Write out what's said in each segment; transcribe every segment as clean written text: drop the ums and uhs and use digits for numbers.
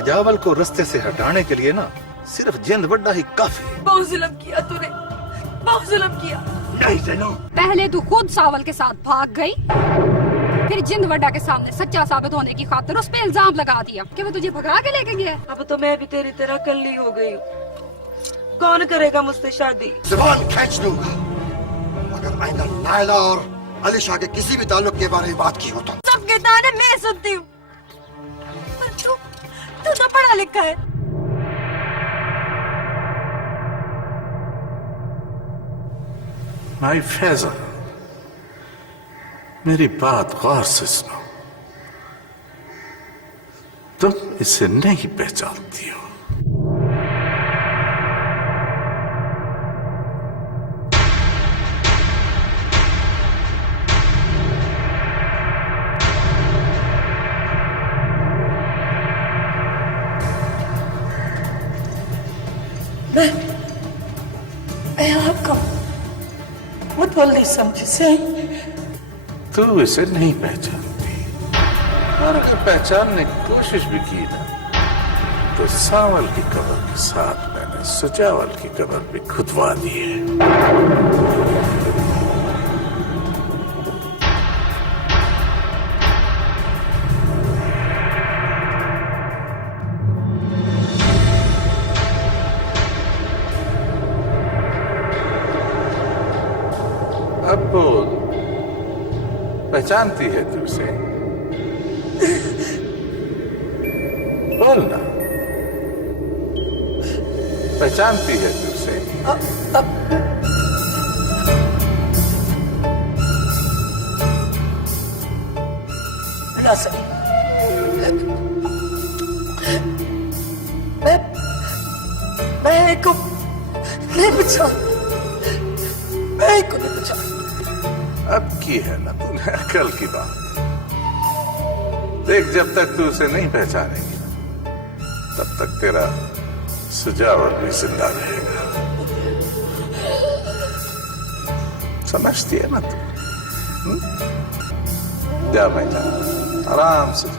सजावल को रास्ते से हटाने के लिए ना सिर्फ जिंद वड्डा ही काफी है। बहुत जुल्म किया तूने, बहुत जुल्म किया। नहीं ज़ैनो, पहले तू खुद सावल के साथ भाग गई, फिर जिंद वड्डा के सामने सच्चा साबित होने की खातिर उस पे इल्जाम लगा दिया कि वो तुझे भगा के लेके गया। अब तो मैं भी तेरी तरह कल्ली हो गई हूँ। कौन करेगा मुझसे शादी? जुबान खींच दूंगा अगर आइंदा नायला और अलीशा के किसी भी ताल्लुक के बारे में बात की हो तो। सबके ताने मैं सुनती हूँ, पर तू तो पढ़ा लिखा है। माई फैजल, मेरी बात गौर से सुनो। तुम इसे नहीं पहचानती हो। मैं आपका मुतवल्ली समझ से। तू इसे नहीं पहचानती, और अगर पहचानने की कोशिश भी की ना तो सावल की कब्र के साथ मैंने सजावल की कब्र भी खुदवा दी है। अब बोल, पहचानती है तू उसे? बोल ना, पहचानती है तू उसे? ना सही, मैं को नहीं पहचान, मैं को नहीं पहचान। अब की है ना तूने अकल की बात। देख, जब तक तू उसे नहीं पहचानेगी तब तक तेरा सजावट भी जिंदा रहेगा। समझती है ना तू? जा मैं जा, आराम से जा।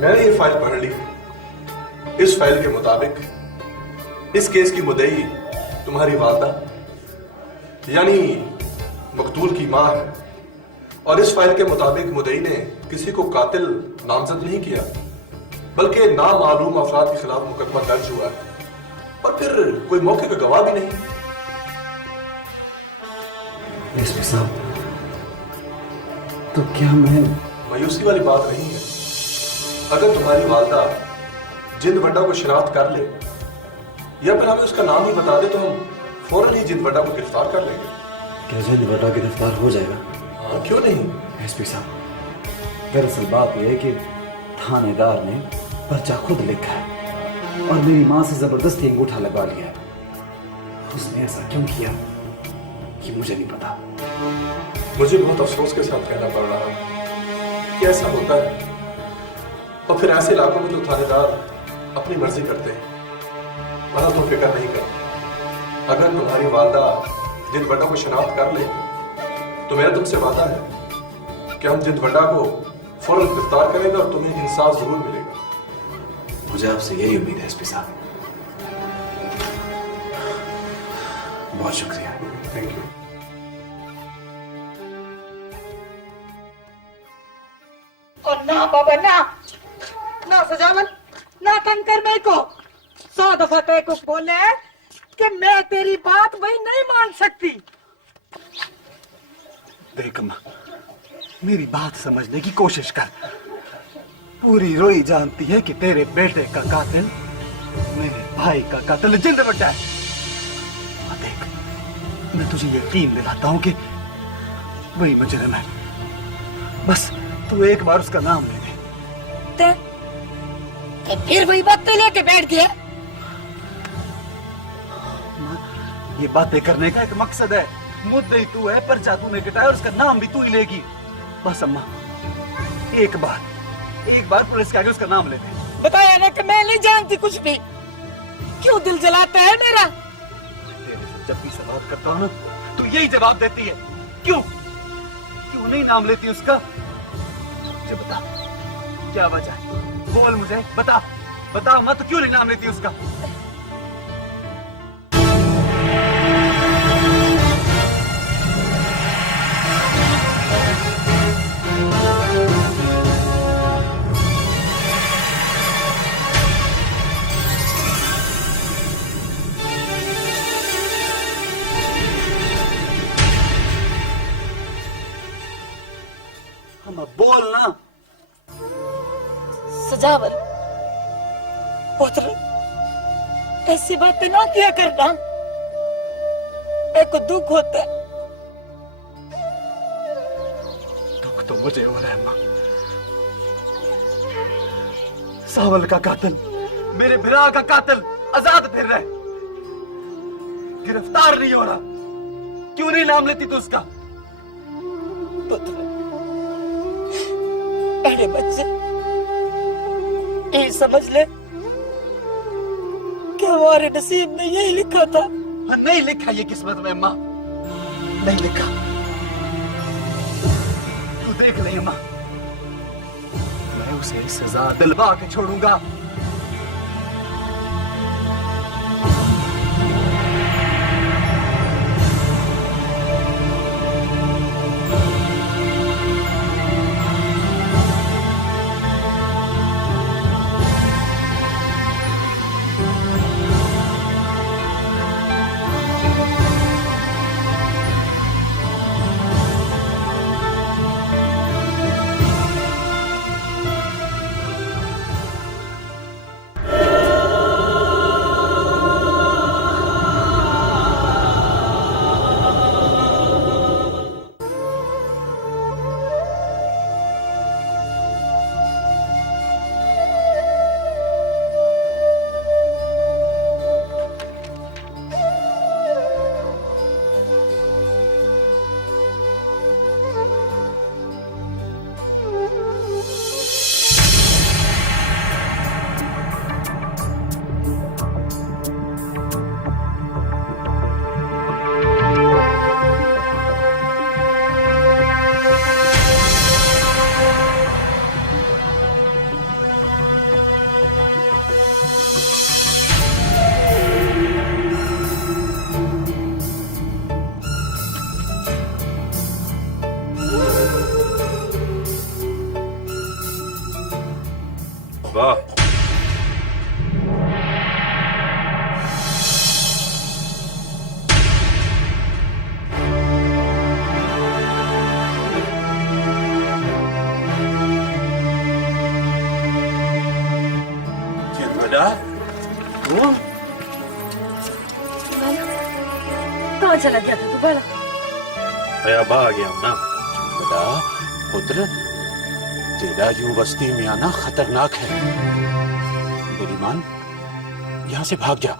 मैंने ये फाइल पढ़ ली। इस फाइल के मुताबिक इस केस की मुद्दई तुम्हारी वालदा यानी मकतूल की मां है, और इस फाइल के मुताबिक मुद्दई ने किसी को कातिल नामजद नहीं किया, बल्कि नामालूम अफराद के खिलाफ मुकदमा दर्ज हुआ है, और फिर कोई मौके का गवाह भी नहीं। एसपी साहब, तो क्या मैं मायूसी वाली बात नहीं है। अगर तुम्हारी वालदा जिंद वड्डा को शनाख्त कर ले या फिर हमें उसका नाम ही बता दे तो हम फौरन ही जिंद वड्डा को गिरफ्तार कर लेंगे। क्या जिंद वड्डा गिरफ्तार हो जाएगा? हाँ, क्यों नहीं। एसपी साहब, दरअसल बात यह है कि थानेदार ने पर्चा खुद लिखा है और मेरी मां से जबरदस्ती अंगूठा लगवा लिया है। उसने ऐसा क्यों किया ये मुझे नहीं पता। मुझे बहुत अफसोस के साथ कहना पड़ रहा है कि ऐसा होता है, और फिर ऐसे इलाकों में तो थानेदार अपनी मर्जी करते हैं, वरना तुम फिक्र नहीं करते। अगर तुम्हारी वालदा जिंद वड्डा को शनाख्त कर ले तो मेरा तुमसे वादा है कि हम जिंद वड्डा को फौरन गिरफ्तार करेंगे और तुम्हें इंसाफ जरूर मिलेगा। मुझे आपसे यही उम्मीद है एसपी साहब। बहुत शुक्रिया। Thank you. और ना बाबा ना ना सजावन ना कंकर मेरे को 100 दफा तेरे को बोले है कि मैं तेरी बात वही नहीं मान सकती। देख अम्मा, मेरी बात समझने की कोशिश कर। पूरी रोई जानती है कि तेरे बेटे का कातिल मेरे भाई का कातिल जिंद वड्डा है। और देख, मैं तुझे यकीन दिलाता हूं कि वही मुजरिम है। बस तू एक बार उसका नाम ले दे। ते फिर वही बात लेके बैठ गया। ये बातें करने का एक मकसद है। मुद्दे तू है, पर्चा तूने कटाया और उसका नाम भी तू ही लेगी। बस अम्मा, एक बार पुलिस के आगे उसका नाम ले दे। बताया ना कि मैं नहीं जानती कुछ भी। क्यों दिल जलाता है मेरा? तेरे से जब भी सवाल करता हूं ना, तू यही जवाब देती है। क्यों नहीं नाम लेती उसका? मुझे बता, क्या वजह है? बोल मुझे, बता अम्मा, तू क्यों नहीं नाम लेती उसका? बोल ना। सजावल पुत्र, ऐसी बातें ना किया करना। एक दुख होता है। दुख तो मुझे हो रहा है अम्मा। सावल का कातिल, मेरे बिरा का कातिल आजाद फिर रहा है, गिरफ्तार नहीं हो रहा। क्यों नहीं नाम लेती तू उसका? पुत्र, अरे बच्चे, ये समझ ले कि हमारे नसीब में यही लिखा था। नहीं लिखा ये किस्मत में अम्मा, नहीं लिखा। तू देख ले अम्मा, मैं उसे सजा दिलवा के छोड़ूंगा। वाह, कहाँ चला गया था दोबारा? अब आ गया हूं ना। बेटा पुत्र, तेरा यूं बस्ती में आना खतरनाक है। मेरी मान, यहाँ से भाग जा।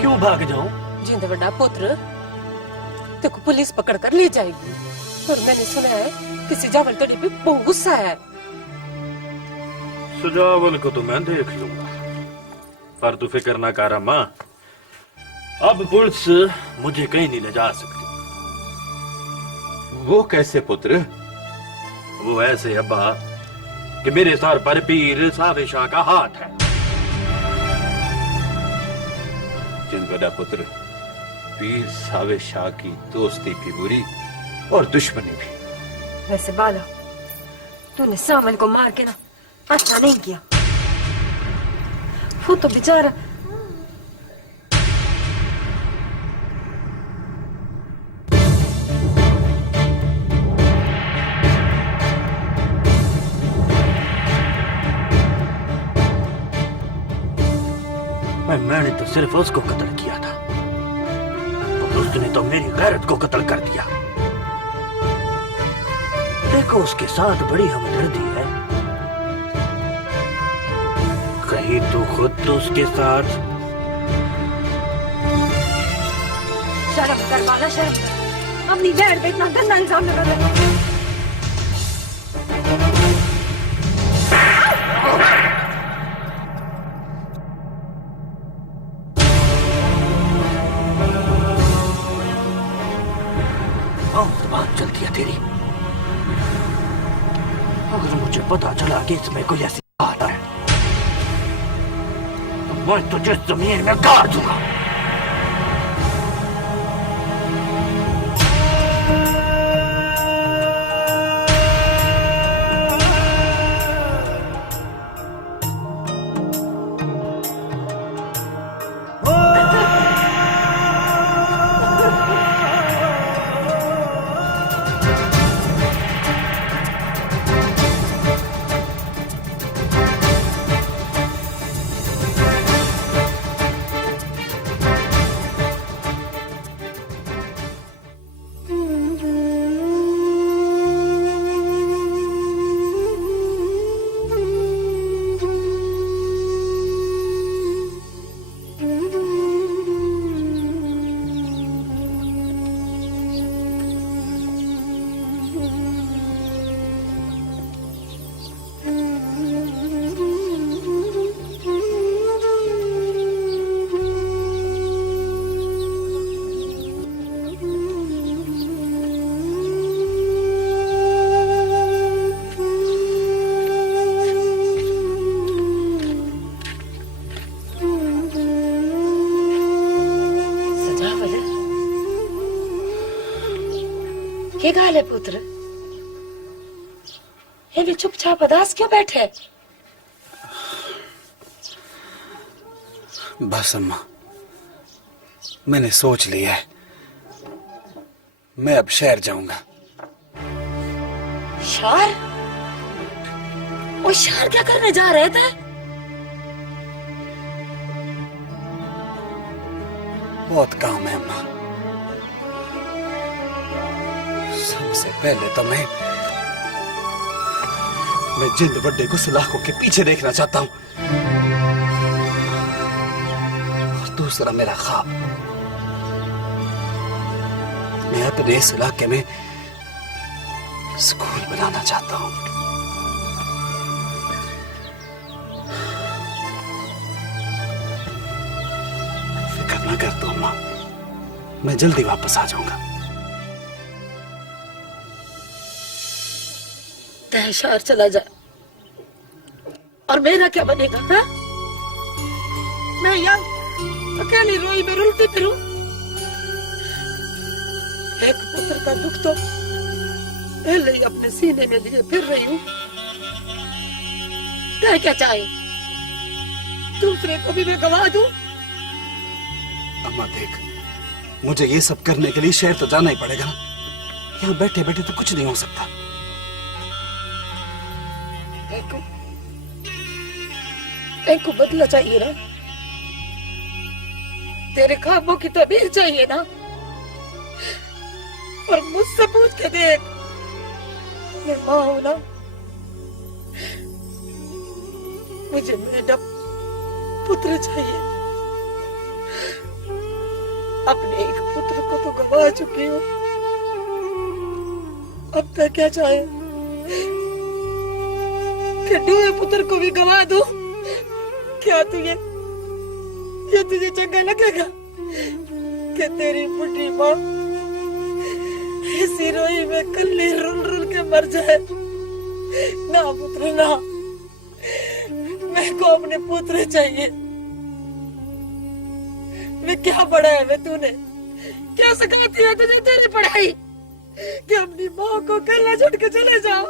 क्यों भाग जाऊं? जिंद बड़ा पुत्र, तेको पुलिस पकड़ कर ले जाएगी। और मैंने सुना है कि सजावल तेरे पे बहुत गुस्सा है। सजावल को तो मैं देख लूंगा, पर तू फिक्र ना कर अम्मा, अब पुलिस मुझे कहीं नहीं ले जा सकती। वो कैसे पुत्र? वो ऐसे अब्बा कि मेरे सर पर पीर सावे शाह का हाथ है। जिंदवड़ा पुत्र, पीर सावे शाह की दोस्ती भी बुरी और दुश्मनी भी। वैसे बाला, तूने सावन को मार के ना अच्छा नहीं किया। वो तो बेचारा मैंने तो सिर्फ उसको कत्ल किया था, और उसने तो मेरी गैरत को कत्ल कर दिया। देखो उसके साथ बड़ी हमदर्दी है, कहीं तो खुद तो उसके साथ। शर्म कर बाला, शर्म कर। अपनी बहन पे इतना गंदा इल्जाम लगा रहा। बात चलती है तेरी। अगर मुझे पता चला कि इसमें कोई ऐसी बात है तो मैं तुझे जमीन में गाड़ दूंगा। ये गाल है पुत्र, ये भी चुपचाप उदास क्यों बैठे? बस अम्मा, मैंने सोच लिया है, मैं अब शहर जाऊंगा। शहर? वो शहर क्या करने जा रहे थे? बहुत काम है अम्मा। सबसे पहले तो मैं जिंद बड्डे को सलाखों के पीछे देखना चाहता हूं, और दूसरा मेरा ख्वाब, मैं अपने इस इलाके में स्कूल बनाना चाहता हूं। फिक्र ना कर तू अम्मा, मैं जल्दी वापस आ जाऊंगा। तय शहर चला जा, और मेरा क्या बनेगा? हा? मैं यहाँ अकेली रोई में रुलती फिरूं? एक पुत्र का दुख तो पहले ही अपने सीने में लिए फिर रही हूँ। तय क्या चाहे, दूसरे को भी मैं गवा दूं? अम्मा देख, मुझे ये सब करने के लिए शहर तो जाना ही पड़ेगा ना। यहाँ बैठे बैठे तो कुछ नहीं हो सकता। को बदला चाहिए ना, तेरे ख्वाबों की तबीर चाहिए ना, और मुझसे पूछ के देख, मैं माँ हूं ना, मुझे मेरा पुत्र चाहिए। अपने एक पुत्र को तो गवा चुकी हूँ, अब तक क्या चाहे कि दूसरे पुत्र को भी गवा दूं? क्या तुझे क्या तुझे चंगा लगेगा कि तेरी बुढ़ी माँ इसी रोई में कल्ली रुल रुल के मर जाए? ना पुत्र ना, मेरे को अपने पुत्र चाहिए। मैं क्या पढ़ाया है तूने, क्या सिखाती है तुझे तेरी पढ़ाई कि अपनी माँ को गला छुट के चले जाओ?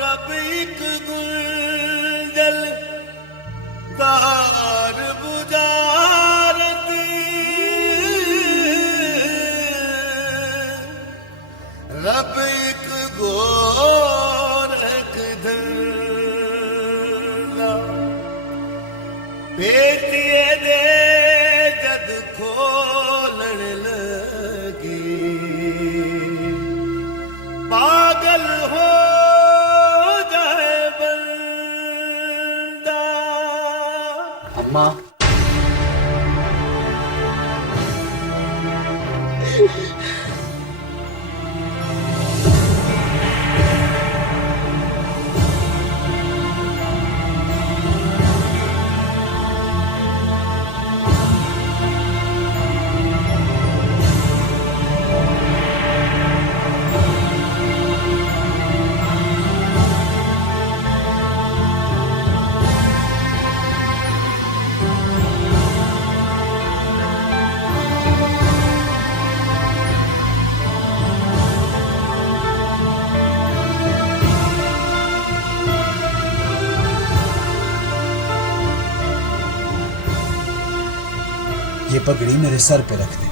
रब एक गुंजल तार बुझारती, रब एक गोरख धरना पेटिए दे जद खोलण लगी, पागल हो जाए बंदा। अम्मा, ये पगड़ी मेरे सर पे रख दे।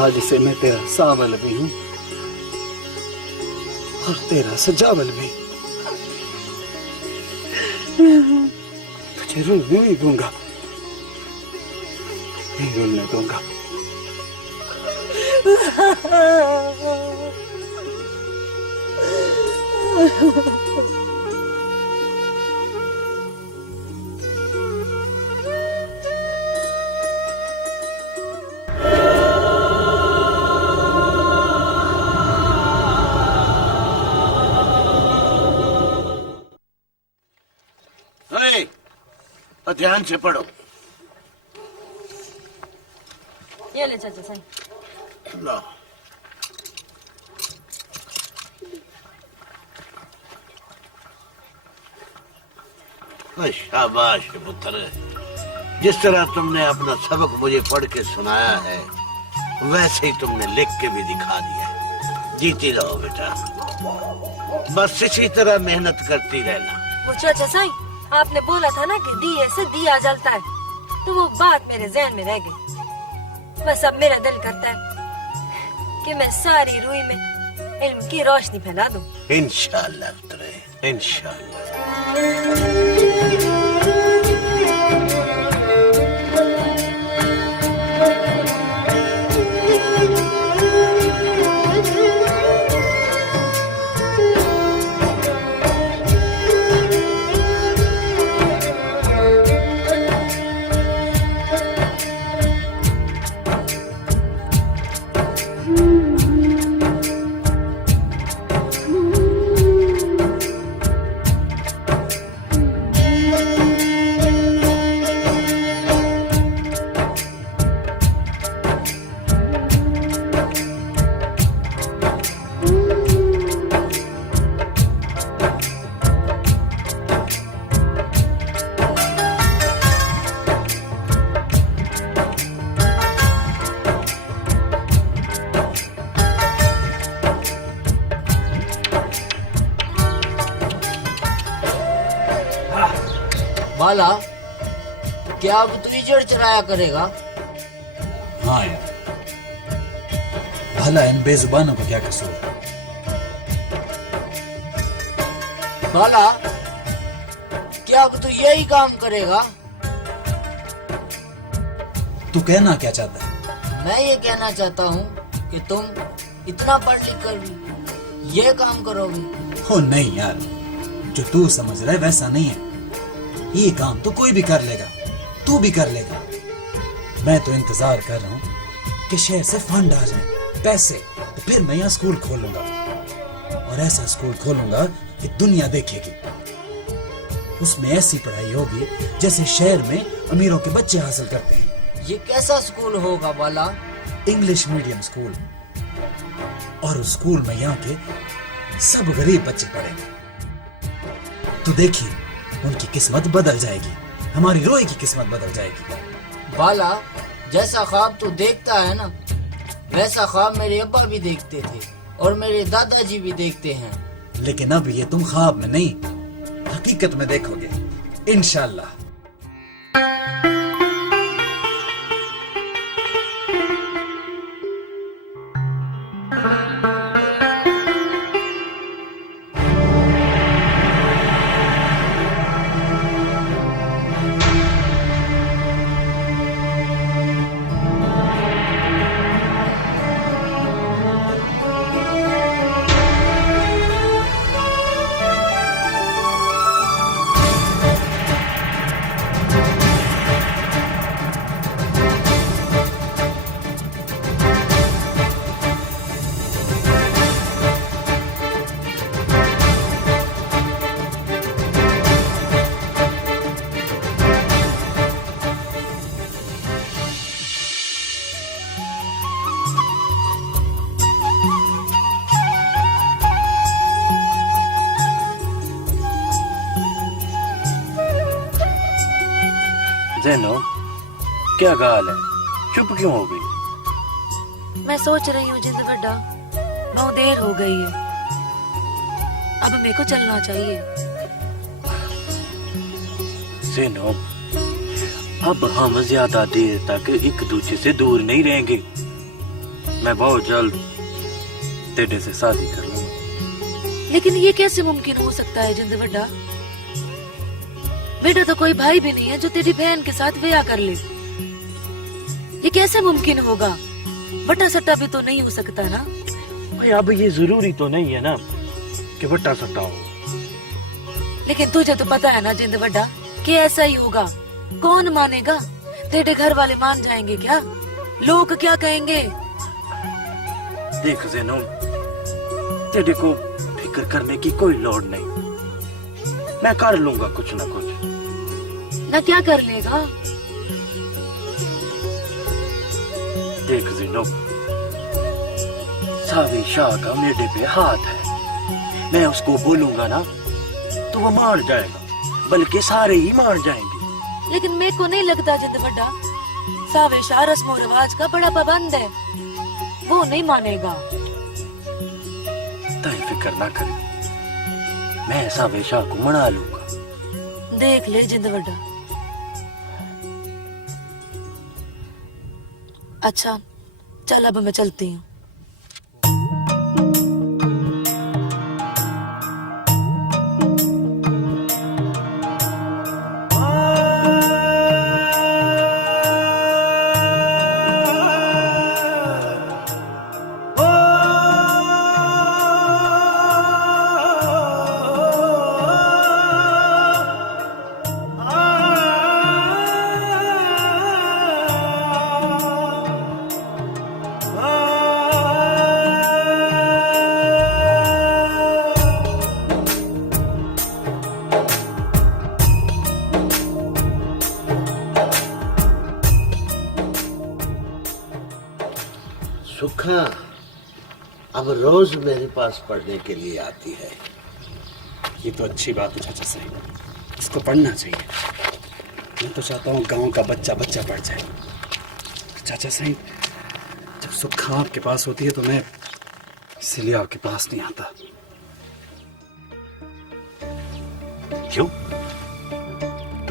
आज से मैं तेरा सावल भी हूं और तेरा सजावल भी। तुझे रुलने नहीं दूंगा, नहीं रुलने दूंगा। ध्यान से पढ़ो। ये ले चाचा साईं। लो। शाबाश पुत्र, जिस तरह तुमने अपना सबक मुझे पढ़ के सुनाया है वैसे ही तुमने लिख के भी दिखा दिया। जीती रहो बेटा, बस इसी तरह मेहनत करती रहना। वो चाचा साईं, आपने बोला था ना कि दिए से दिया जलता है, तो वो बात मेरे ज़हन में रह गई। बस अब मेरा दिल करता है कि मैं सारी रुई में इल्म की रोशनी फैला दूं। इंशाअल्लाह पुत्र, इंशाअल्लाह। बाला, क्या अब तू इजड़ चराया करेगा? हाँ यार, भला इन बेजुबानों को क्या कसूर? बाला, क्या अब तू यही काम करेगा? तू कहना क्या चाहता है? मैं ये कहना चाहता हूँ कि तुम इतना पढ़ लिख कर भी ये काम करोगे? हो नहीं यार, जो तू समझ रहा है वैसा नहीं है। ये काम तो कोई भी कर लेगा, तू भी कर लेगा। मैं तो इंतजार कर रहा हूँ कि शहर से फंड आ जाए, पैसे, तो फिर मैं यहाँ स्कूल खोलूंगा, और ऐसा स्कूल खोलूंगा कि दुनिया देखेगी। उसमें ऐसी पढ़ाई होगी जैसे शहर में अमीरों के बच्चे हासिल करते हैं। ये कैसा स्कूल होगा बाला? इंग्लिश मीडियम स्कूल, और उस स्कूल में यहाँ के सब गरीब बच्चे पढ़ेंगे। तो देखिए, उनकी किस्मत बदल जाएगी, हमारी रोए की किस्मत बदल जाएगी। बाला, जैसा ख्वाब तू देखता है ना, वैसा ख्वाब मेरे अब्बा भी देखते थे और मेरे दादाजी भी देखते हैं। लेकिन अब ये तुम ख्वाब में नहीं, हकीकत में देखोगे, इंशाल्लाह। जैनो, क्या गाल है? चुप क्यों हो गई? मैं सोच रही हूँ जिंद बड्डा, बहुत देर हो गई है, अब मेरे को चलना चाहिए। जैनो, अब हम ज्यादा देर तक एक दूसरे से दूर नहीं रहेंगे। मैं बहुत जल्द तेरे से शादी कर लूंगा। लेकिन ये कैसे मुमकिन हो सकता है जिंद बड्डा? बेटा तो कोई भाई भी नहीं है जो तेरी बहन के साथ ब्याह कर ले। ये कैसे मुमकिन होगा? बट्टा सट्टा भी तो नहीं हो सकता ना? भाई अब ये जरूरी तो नहीं है ना कि बट्टा सट्टा हो। लेकिन तुझे तो पता है ना जिंद बड्डा कि ऐसा ही होगा। कौन मानेगा? तेरे घर वाले मान जाएंगे क्या? लोग क्या कहेंगे? देख ज़ैनो, तेरे को फिक्र करने की कोई लोड़ नहीं, मैं कर लूंगा कुछ ना कुछ। ना क्या कर लेगा? देख ज़ैनो, सावी शाह का मेरे पे हाथ है। मैं उसको बोलूंगा ना तो वो मान जाएगा, बल्कि सारे ही मान जाएंगे। लेकिन मेरे को नहीं लगता जिंद बड्डा, सावे शाह रस्मो रिवाज का बड़ा पाबंद है, वो नहीं मानेगा। तय फिक्र ना कर, मैं सावे शाह को मना लूंगा। देख ले जिंद बड्डा। अच्छा चल, अब मैं चलती हूँ। सुखा अब रोज मेरे पास पढ़ने के लिए आती है। ये तो अच्छी बात है चाचा साहब, इसको पढ़ना चाहिए। मैं तो चाहता हूँ गांव का बच्चा बच्चा पढ़ जाए। चाचा साहब, जब सुखा आपके पास होती है तो मैं इसलिए आपके पास नहीं आता। क्यों?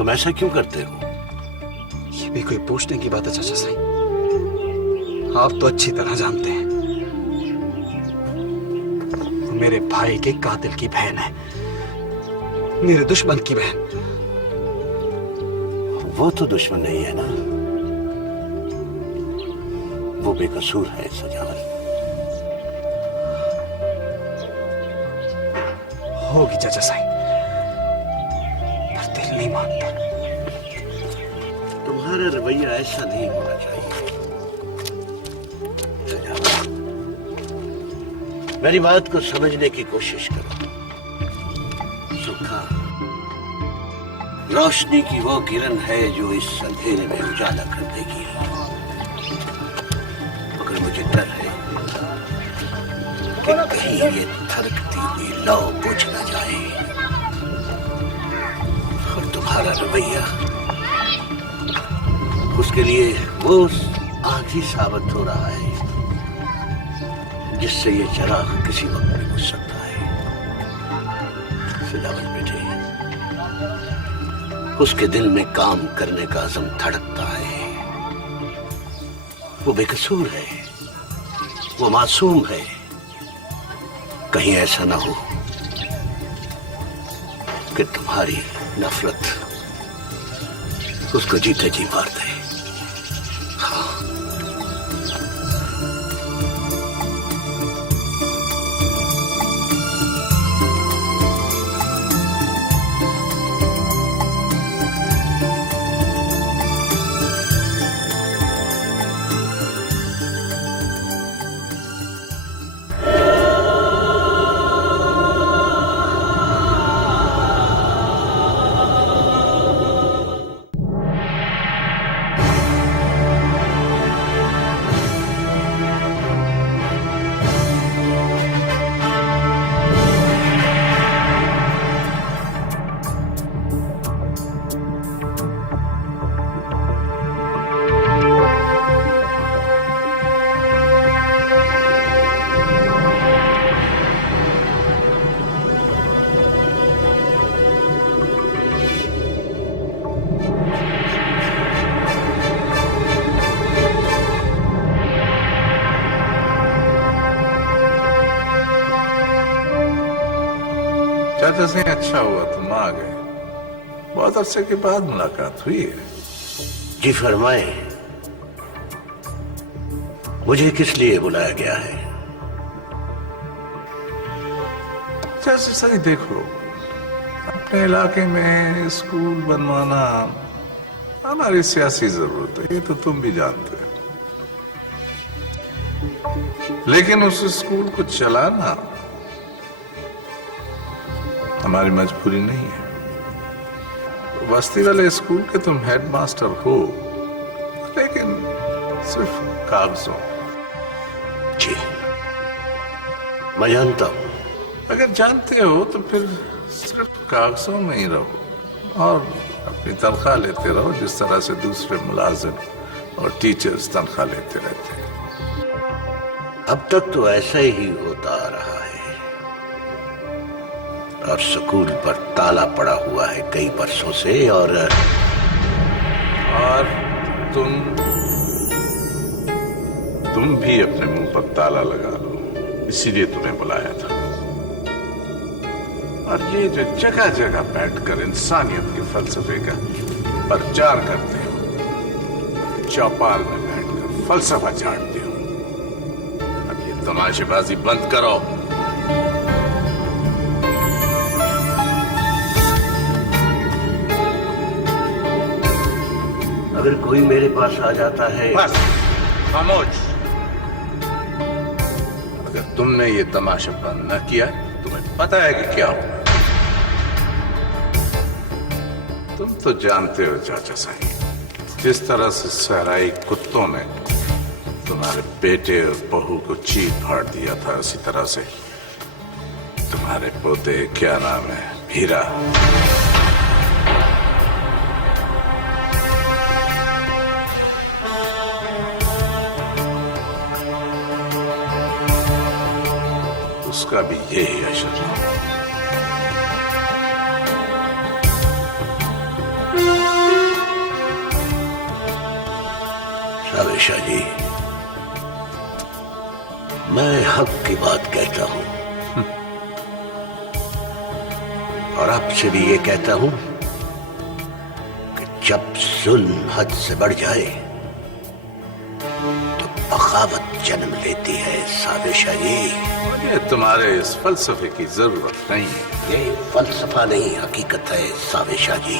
तुम ऐसा क्यों करते हो? ये भी कोई पूछने की बात है चाचा साईं? आप तो अच्छी तरह जानते हैं वो मेरे भाई के कातिल की बहन है, मेरे दुश्मन की बहन। वो तो दुश्मन नहीं है ना, वो बेकसूर है सजावल। होगी चाचा साईं, पर दिल नहीं मानता। तुम्हारा रवैया ऐसा नहीं होना चाहिए सजावल। मेरी बात को समझने की कोशिश करो। सुखा रोशनी की वो किरण है जो इस अंधेरे में उजाला कर देगी, मगर मुझे डर है कि कहीं ये थरकती हुई लौ बुझ न जाए और तुम्हारा रवैया उसके लिए वो आंधी साबित हो रहा है जिससे ये चिराग किसी वक्त भी बुझ सकता है। सजावल बेटे, उसके दिल में काम करने का अज़म धड़कता है। वो बेकसूर है, वो मासूम है। कहीं ऐसा ना हो कि तुम्हारी नफरत उसको जीते जी मार दे। चाचा से अच्छा हुआ तुम आ गए, बहुत अरसे के बाद मुलाकात हुई है। जी फरमाए, मुझे किस लिए बुलाया गया है? चाचा सही देखो, अपने इलाके में स्कूल बनवाना हमारी सियासी जरूरत है, ये तो तुम भी जानते हो। लेकिन उस स्कूल को चलाना हमारी मजबूरी नहीं है। बस्ती वाले स्कूल के तुम हेडमास्टर हो, लेकिन सिर्फ कागजों। जी मैं जानता हूं। अगर जानते हो तो फिर सिर्फ कागजों में ही रहो और अपनी तनख्वाह लेते रहो, जिस तरह से दूसरे मुलाजिम और टीचर्स तनख्वाह लेते रहते हैं। अब तक तो ऐसा ही होता आ रहा है और स्कूल पर ताला पड़ा हुआ है कई बरसों से। और तुम भी अपने मुंह पर ताला लगा लो, इसीलिए तुम्हें बुलाया था। और ये जो जगह जगह बैठकर इंसानियत के फलसफे का प्रचार करते हो, चौपाल में बैठकर फलसफा झाड़ते हो, अब ये तमाशेबाजी बंद करो। अगर कोई मेरे पास आ जाता है, बस खामोश। अगर तुमने ये तमाशा बंद न किया, तुम्हें पता है कि क्या होगा। तुम तो जानते हो चाचा साईं, जिस तरह से सहराई कुत्तों ने तुम्हारे बेटे और बहू को चीर फाड़ दिया था, उसी तरह से तुम्हारे पोते, क्या नाम है, हीरा, उसका भी यही असर है। मैं हक की बात कहता हूं और आपसे भी ये कहता हूं कि जब जुल्म हद से बढ़ जाए तो बगावत जन्म लेती है साविशा जी। मुझे तुम्हारे इस फलसफे की जरूरत नहीं है। ये फलसफा नहीं हकीकत है साविशा जी।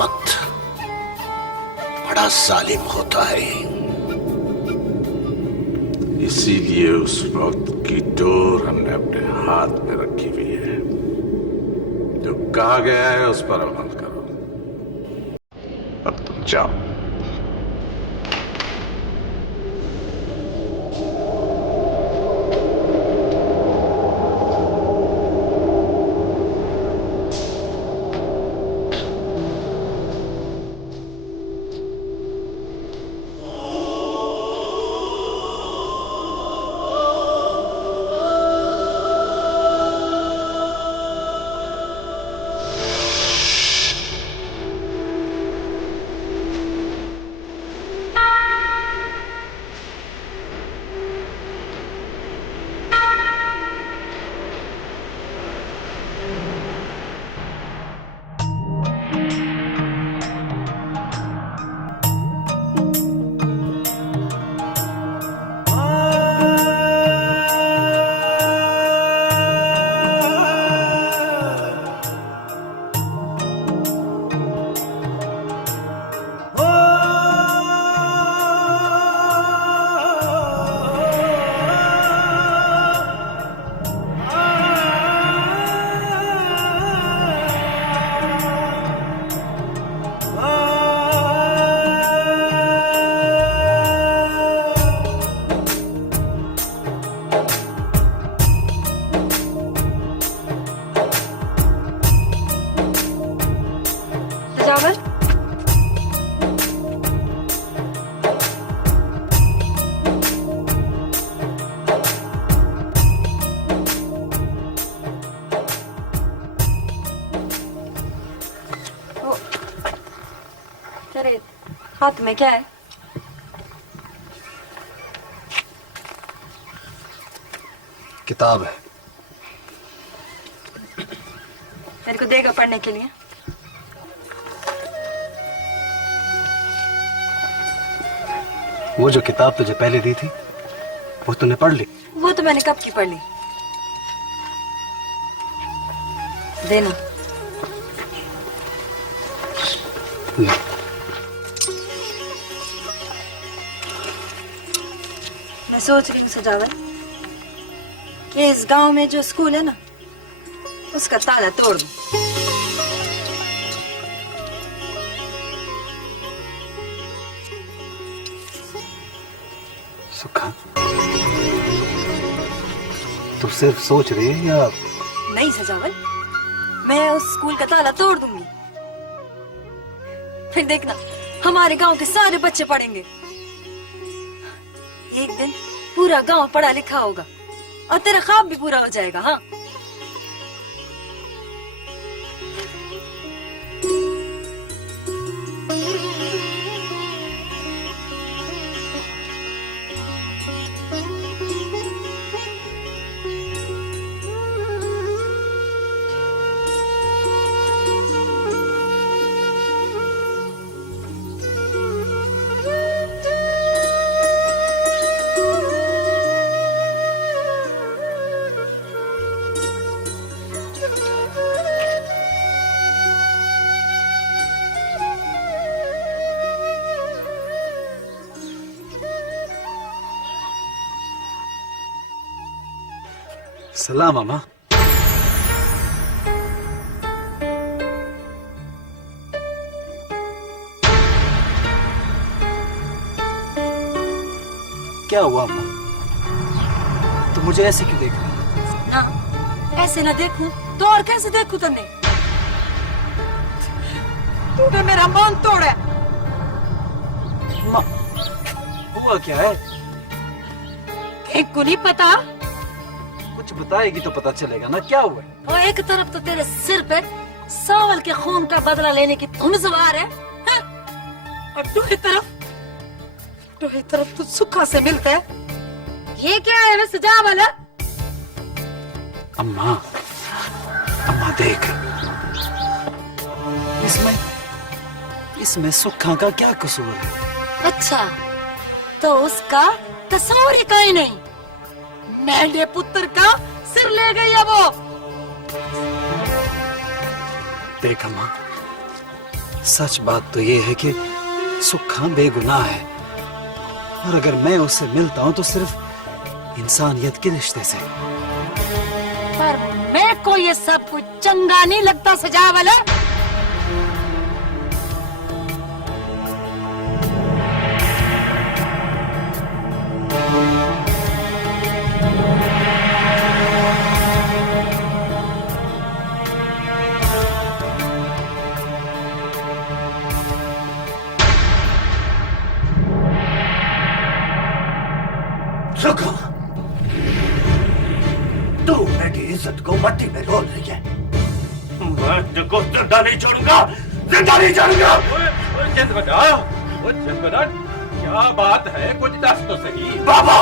वक्त बड़ा जालिम होता है, इसीलिए उस वक्त की डोर हमने अपने हाथ में रखी हुई है। जो कहा गया है उस पर अमल करो। अब तुम जाओ। सजावल, तेरे हाथ में क्या है? किताब है। मेरे को देगा पढ़ने के लिए? वो जो किताब तुझे पहले दी थी वो तूने पढ़ ली? वो तो मैंने कब की पढ़ ली। देना। ले। मैं सोच रही हूँ सजावल कि इस गांव में जो स्कूल है ना उसका ताला तोड़ दूं। सुखा, तू सिर्फ सोच रही है या? नहीं सजावल, मैं उस स्कूल का ताला तोड़ दूंगी। फिर देखना हमारे गांव के सारे बच्चे पढ़ेंगे। एक दिन पूरा गांव पढ़ा लिखा होगा और तेरा ख्वाब भी पूरा हो जाएगा। हाँ, सलाम मामा। क्या हुआ अम्मा? तुम मुझे ऐसे क्यों देख रही हो? ना ऐसे ना देखूं तो और कैसे देखूं तन्ने? तूने मेरा मन तोड़ा। अम्मा, हुआ क्या है? एक को नहीं पता? कुछ बताएगी तो पता चलेगा ना, क्या हुआ है? और एक तरफ तो तेरे सिर पे सावल के खून का बदला लेने की धुन सवार है, हाँ? और दूसरी तरफ तो एक तरफ तू सुखा से मिलता है, ये क्या है वे सजावल है? अम्मा, अम्मा देख, इसमें सुखा का क्या कसूर है? अच्छा, तो उसका कसूर ही कहीं नहीं, मेरे पुत्र का सिर ले गई है वो। देख अम्मा, सच बात तो ये है कि सुखा बेगुनाह है, और अगर मैं उससे मिलता हूं तो सिर्फ इंसानियत के रिश्ते से। पर मैं को ये सब कुछ चंगा नहीं लगता सजावल है। सुखा, तू मेरी इज्जत को मट्टी में रोल रही है। मैं तुझको जिंदा नहीं छोड़ूंगा, जिंदा नहीं छोड़ूंगा। क्या बात है, कुछ दस तो सही। बाबा,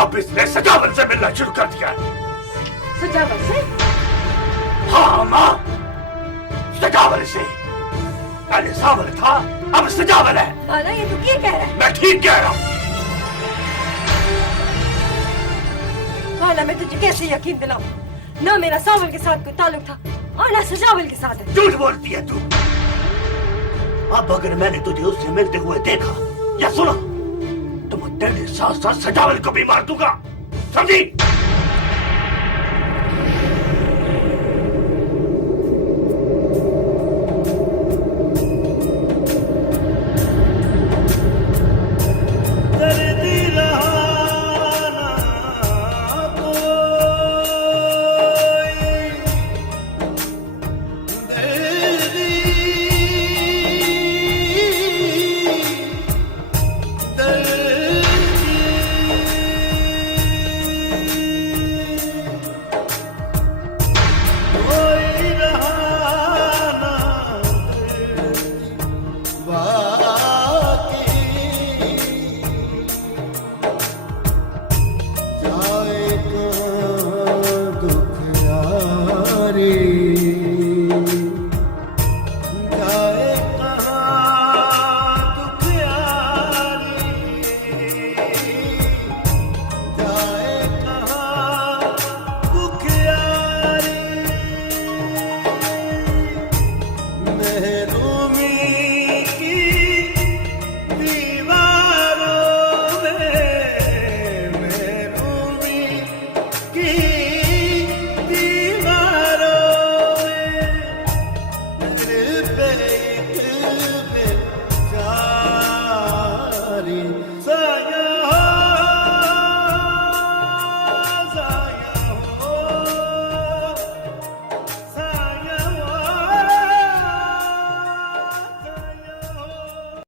अब इसने सजावल से मिलना शुरू कर दिया है। सजावल से? हाँ माँ, सजावल से। पहले सावल था, अब सजावल है। बाला, ये तू क्या कह रहा है? मैं ठीक कह रहा हूँ। बाला, मैं तुझे कैसे यकीन दिलाऊं? ना मेरा सावल के साथ कोई ताल्लुक था और ना सजावल के साथ है। झूठ बोलती है तू। अब अगर मैंने तुझे उससे मिलते हुए देखा या सुना तो मैं तेरे साथ साथ सजावल को भी मार दूंगा, समझी?